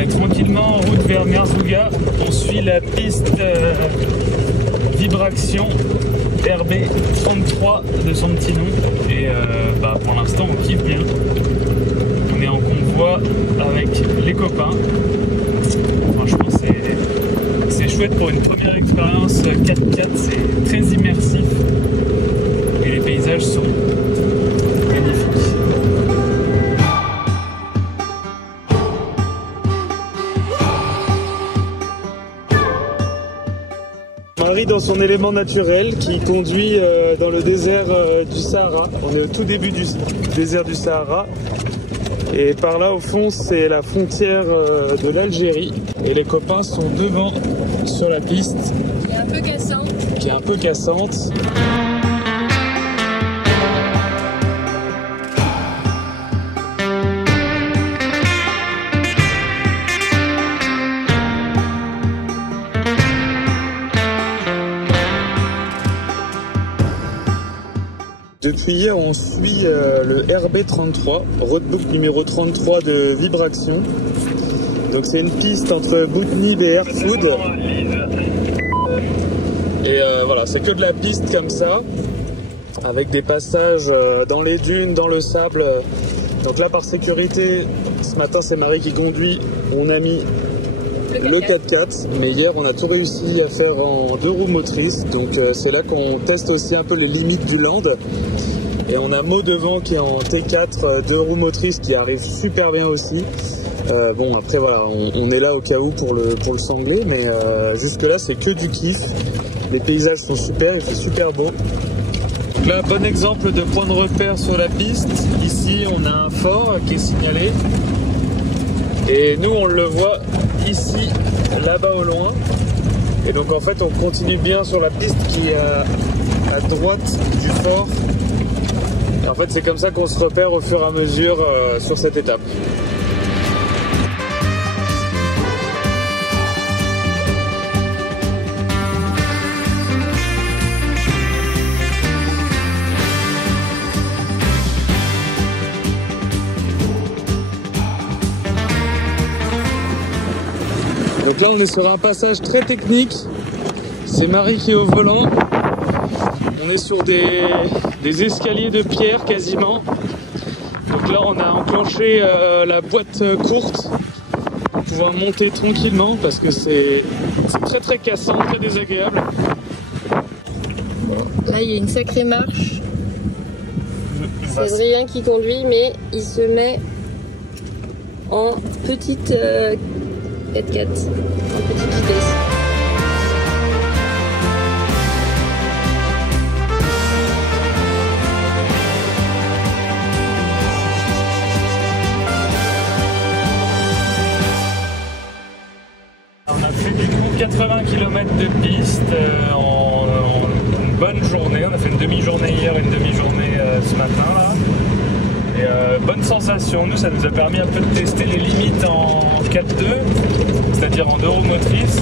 est tranquillement en route vers Merzouga. On suit la piste Vibraction RB33 de son petit nom. Et pour l'instant, on kiffe bien. On est en convoi avec les copains. Franchement, c'est chouette pour une première expérience 4x4. C'est très immersif. Et les paysages sont magnifiques. Marie dans son élément naturel qui conduit dans le désert du Sahara. On est au tout début du désert du Sahara. Et par là au fond c'est la frontière de l'Algérie. Et les copains sont devant sur la piste. Qui est un peu cassante. Depuis hier, on suit le RB33, roadbook numéro 33 de Vibraction. Donc c'est une piste entre Boutnib et Erfoud. Et voilà, c'est que de la piste comme ça, avec des passages dans les dunes, dans le sable. Donc là, par sécurité, ce matin c'est Marie qui conduit, on a mis le 4x4, mais hier on a tout réussi à faire en 2 roues motrices, donc c'est là qu'on teste aussi un peu les limites du land. Et on a Mo devant qui est en T4 2 roues motrices qui arrive super bien aussi. Bon après voilà, on est là au cas où pour le sanglé, mais jusque là c'est que du kiff. Les paysages sont super, il fait super beau. Donc là, bon exemple de point de repère sur la piste. Ici on a un fort qui est signalé. Et nous on le voit ici, là-bas au loin. Et donc en fait on continue bien sur la piste qui est à droite du fort. Et en fait c'est comme ça qu'on se repère au fur et à mesure sur cette étape. Donc là on est sur un passage très technique, c'est Marie qui est au volant, on est sur des escaliers de pierre quasiment. Donc là on a enclenché la boîte courte pour pouvoir monter tranquillement parce que c'est très cassant, très désagréable. Là il y a une sacrée marche, c'est Adrien qui conduit mais il se met en petite 4x4 en petite vitesse. On a fait du coup 80 km de piste en une bonne journée. On a fait une demi-journée hier et une demi-journée ce matin là. Et bonne sensation, nous ça nous a permis un peu de tester les limites en 4-2, c'est-à-dire en 2 roues motrices,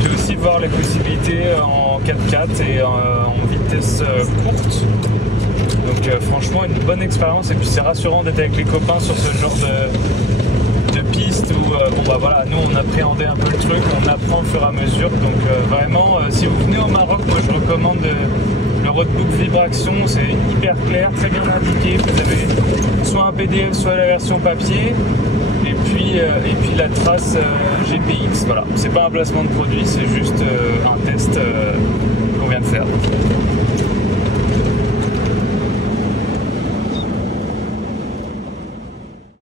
puis aussi voir les possibilités en 4x4 et en vitesse courte. Donc franchement une bonne expérience et puis c'est rassurant d'être avec les copains sur ce genre de piste où bon bah voilà, nous on appréhendait un peu le truc, on apprend au fur et à mesure. Donc vraiment si vous venez au Maroc, moi je recommande le roadbook Vibraction, c'est hyper clair, très bien indiqué. Vous avez soit un PDF, soit la version papier, et puis la trace GPX. Voilà, c'est pas un placement de produit, c'est juste un test qu'on vient de faire.